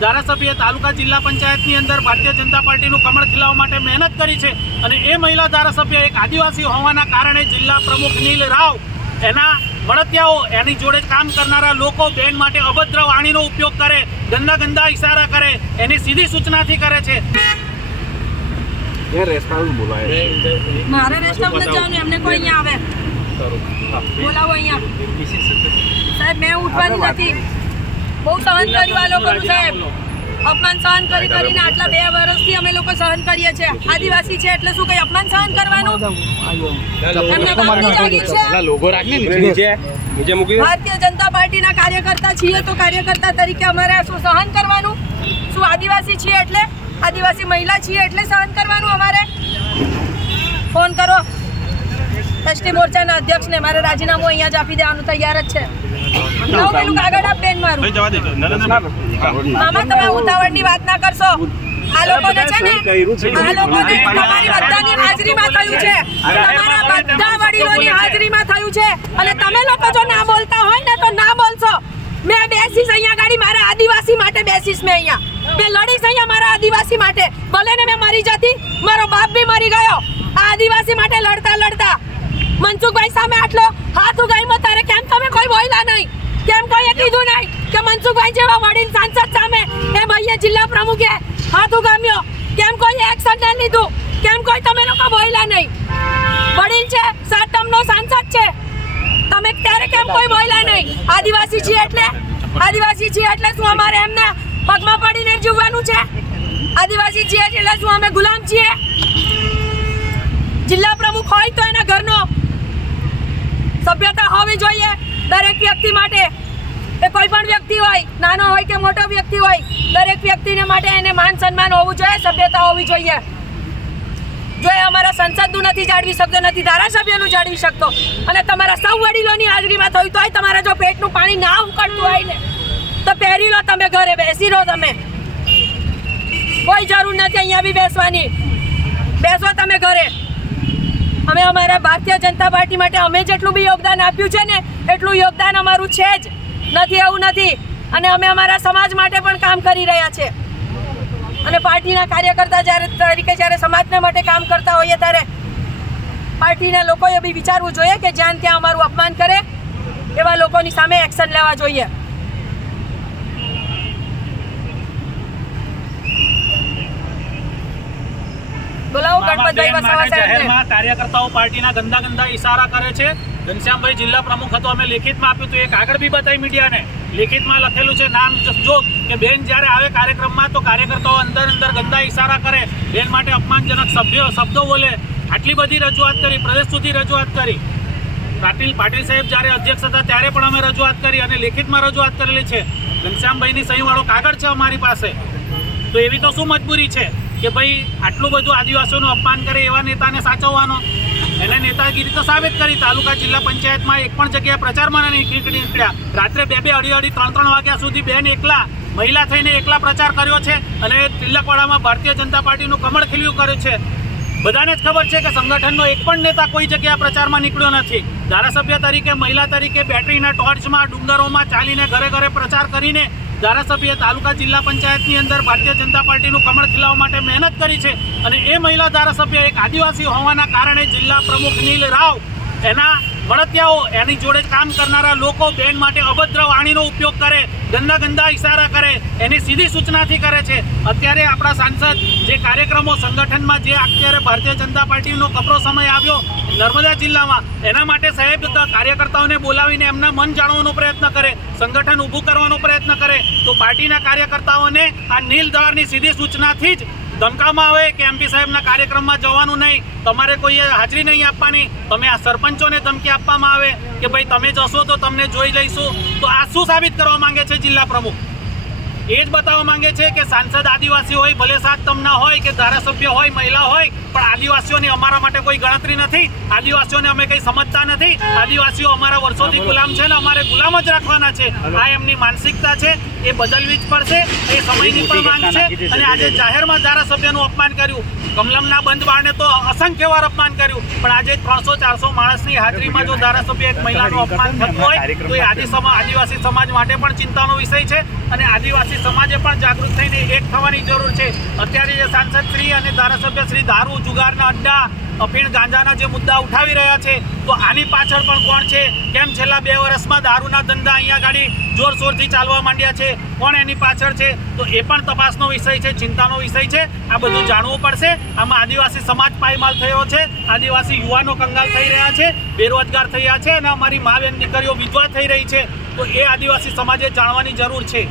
ધારાસભ્ય તાલુકા જિલ્લા પંચાયતની અંદર ભારતીય જનતા પાર્ટીનું કમળ ખીલાવવા માટે મહેનત કરી છે અને એ મહિલા ધારાસભ્ય એક આદિવાસી હોવાના કારણે જિલ્લા પ્રમુખ નીલ રાવ એના મળતિયાઓ એની જોડે કામ કરનારા લોકો બેન માટે અભદ્ર વાણીનો ઉપયોગ કરે, ગંદા ગંદા ઇશારા કરે, એની સીધી સૂચનાથી કરે છે। મારે રેસ્ટોરન્ટ જવાનું, એમને કોઈ અહીંયા આવે બોલાવો અહીંયા સાહેબ। મેં ઉઠવાની નથી, બહુ સહન કર્યું આ લોકોનું સાહેબ, અપમાન સહન કરીને આટલા 2 વર્ષથી અમે લોકો સહન કરીએ છીએ। આદિવાસી છે એટલે શું કઈ અપમાન સહન કરવાનું? એમને બાપની જાગીર છે। ભારતીય જનતા પાર્ટીના કાર્યકર્તા છીએ તો કાર્યકર્તા તરીકે અમારે શું સહન કરવાનું? શું આદિવાસી છીએ એટલે, આદિવાસી મહિલા છીએ એટલે સહન કરવાનું અમારે? ફોન કરો એસટી મોરચાના અધ્યક્ષને, મારે રાજીનામું અહીંયા જ આપી દેવાનું તૈયાર જ છે। પેલું કાગળ આપ બેન મારું મામા, તમે ઉતાવળની વાત ના કરશો। આ લોકોને છે ને, આ લોકોને તમારી બધાની હાજરીમાં થયું છે, તમારા બધા વડીલોની હાજરીમાં થયું છે અને તમે લોકો જો ના બોલતા હોય ને તો ના બોલશો। મેં બેસીશ અહીંયા ગાડી, મારા આદિવાસી માટે બેસીશ, મેં લડીશ અહીંયા મારા આદિવાસી માટે। ભલે ને મેં મરી જતી, મારો બાપ બી મરી ગયો આ આદિવાસી માટે લડતા લડતા। મનસુખભાઈ સામે આટલો હાથ ઉગામ્યો ત્યારે કેમ તમે કોઈ બોલ્યા નહીં? કેમ કોઈએ કીધું નહીં કે મનસુખભાઈ જેવા વડીલ સાંસદ સામે એ ભાઈએ જિલ્લા પ્રમુખે હાથ ઉગામ્યો? કેમ કોઈ એક્શન ન લીધું? કેમ કોઈ તમે લોકો બોલ્યા નહીં? વડીલ છે, 7 ટર્મનો સાંસદ છે, તમે ત્યારે કેમ કોઈ બોલ્યા નહીં? આદિવાસી છીએ એટલે, આદિવાસી છીએ એટલે શું અમારે એમને પગમાં પડીને જીવવાનું છે? આદિવાસી છીએ એટલે શું અમે ગુલામ છીએ? જિલ્લા પ્રમુખ હોય તો એના ઘરનો સભ્યતા હોવી જોઈએ દરેક વ્યક્તિ માટે। એ કોઈ પણ વ્યક્તિ હોય, નાનો હોય કે મોટો વ્યક્તિ હોય, દરેક વ્યક્તિને માટે એને માન સન્માન હોવું જોઈએ, સભ્યતા હોવી જોઈએ। જો એ અમારા સંસદનું નથી જાળવી શકતો, નથી ધારાસભ્યનું જાળવી શકતો અને તમારા સૌ વડીલોની હાજરીમાં થયું તો તમારા જો પેટનું પાણી ના ઉકળતું હોય ને તો પહેરી લો, તમે ઘરે બેસી રહો, તમે કોઈ જરૂર નથી અહીંયા બી બેસવાની, બેસો તમે ઘરે। અમે અમારા ભારતીય જનતા પાર્ટી માટે અમે જેટલું બી યોગદાન આપ્યું છે ને એટલું યોગદાન અમારું છે જ, નથી એવું નથી। અને અમે અમારા સમાજ માટે પણ કામ કરી રહ્યા છે અને પાર્ટીના કાર્યકર્તા જ્યારે સમાજના માટે કામ કરતા હોઈએ ત્યારે પાર્ટીના લોકોએ બી વિચારવું જોઈએ કે જ્યાં ત્યાં અમારું અપમાન કરે એવા લોકોની સામે એક્શન લેવા જોઈએ। શહેરમાં કાર્યકર્તાઓ પાર્ટીના ગંદા ગંદા ઇશારા કરે છે। ઘનશ્યામભાઈ જિલ્લા પ્રમુખ હતો, અમે લેખિતમાં આપ્યું તો એક આગળ બી બતાવી મીડિયાને, લેખિતમાં લખેલું છે નામ જો કે બેન જ્યારે આવે કાર્યક્રમમાં તો કાર્યકર્તાઓ અંદર ગંદા ઇશારા કરે, બેન માટે અપમાનજનક શબ્દો બોલે। આટલી બધી રજૂઆત કરી, પ્રદેશ સુધી રજૂઆત કરી। પાટીલ સાહેબ જ્યારે અધ્યક્ષ હતા ત્યારે પણ અમે રજૂઆત કરી અને લેખિતમાં રજૂઆત કરેલી છે। ઘનશ્યામભાઈની સહીવાળો કાગળ છે અમારી પાસે। તો એવી તો શું મજબૂરી છે કે ભાઈ આટલું બધું આદિવાસીઓનું અપમાન કરે એવા નેતાને સાચવવાનો? એને નેતાગીરી તો સાબિત કરી। તાલુકા જિલ્લા પંચાયતમાં એક પણ જગ્યાએ પ્રચારમાં નીકળ્યા। રાત્રે 2-2, 2:30, 3-3 વાગ્યા સુધી બેન એકલા મહિલા થઈને એકલા પ્રચાર કર્યો છે અને તિલકવાડામાં ભારતીય જનતા પાર્ટીનું કમળ ખીલ્યું કર્યું છે। બધાને જ ખબર છે કે સંગઠનનો એક પણ નેતા કોઈ જગ્યાએ પ્રચારમાં નીકળ્યો નથી। ધારાસભ્ય તરીકે, મહિલા તરીકે બેટરીના ટોર્ચમાં ડુંગરોમાં ચાલીને ઘરે ઘરે પ્રચાર કરીને ધારાસભ્ય તાલુકા જિલ્લા પંચાયતની અંદર ભારતીય જનતા પાર્ટીનું કમળ ખીલાવવા માટે મહેનત કરી છે અને એ મહિલા ધારાસભ્ય એક આદિવાસી હોવાના કારણે જિલ્લા પ્રમુખ નીલ રાવ એના મળતિયાઓ એની જોડે કામ કરનારા લોકો બેન માટે અભદ્ર વાણીનો ઉપયોગ કરે, ગંદા ગંદા ઇશારા કરે, એની સીધી સૂચનાથી કરે છે। અત્યારે આપણા સાંસદ જે કાર્યક્રમો સંગઠનમાં જે અત્યારે ભારતીય જનતા પાર્ટીનો કપરો સમય આવ્યો નર્મદા જિલ્લામાં, એના માટે સાહેબ કાર્યકર્તાઓને બોલાવીને એમના મન જાણવાનો પ્રયત્ન કરે, સંગઠન ઊભું કરવાનો પ્રયત્ન કરે તો પાર્ટીના કાર્યકર્તાઓને આ નીલ દળની સીધી સૂચનાથી જ ધમકાવવામાં આવે કે એમપી સાહેબના કાર્યક્રમમાં જવાનું નહીં, તમારે કોઈએ હાજરી નહીં આપવાની। તમે આ સરપંચોને ધમકી આપવામાં આવે કે ભાઈ તમે જશો તો તમને જોઈ લઈશું। તો આ શું સાબિત કરવા માંગે છે જિલ્લા પ્રમુખ? એ જ બતાવવા માંગે છે કે સાંસદ આદિવાસી હોય, ભલે 7 ટર્મના હોય કે ધારાસભ્ય હોય, મહિલા હોય, પણ આદિવાસીઓની અમારા માટે કોઈ ગણતરી નથી। આદિવાસીઓને અમે કંઈ સમજતા નથી। આદિવાસીઓ અમારા વર્ષોથી ગુલામ છે ને અમારે ગુલામ જ રાખવાના છે। આ એમની માનસિકતા છે। એ બદલવી જ પડશે. એ સમયની પણ માંગ છે. અને આજે જાહેરમાં ધારાસભ્યનું અપમાન કર્યું, કમલમના બંધ બારણે તો અસંખ્ય વાર અપમાન કર્યું, પણ આજે 300-400 માણસની હાજરીમાં જો ધારાસભ્ય એક મહિલાનું અપમાન થતું હોય તો એ આદિવાસી સમાજ માટે પણ ચિંતાનો વિષય છે. અને આદિવાસી સમાજે પણ જાગૃત થઈને એક થવાની જરૂર છે. અત્યારે જે સાંસદ શ્રી અને ધારાસભ્ય શ્રી દારૂ, જુગારના અડ્ડા, અફીણ, ગાંજાના જે મુદ્દા ઉઠાવી રહ્યા છે, તો આની પાછળ પણ કોણ છે? કેમ છેલ્લા 2 વર્ષમાં દારૂના ધંધા અહીંયા ગાડી જોરશોરથી ચાલવા માંડ્યા છે? કોણ એની પાછળ છે? તો એ પણ તપાસનો વિષય છે, ચિંતાનો વિષય છે. આ બધું જાણવું પડશે. આમાં આદિવાસી સમાજ પાયમાલ થયો છે, આદિવાસી યુવાનો કંગાલ થઈ રહ્યા છે, બેરોજગાર થયા છે, અને અમારી મા બેન દીકરીઓ વિધવા થઈ રહી છે. તો એ આદિવાસી સમાજે જાણવાની જરૂર છે.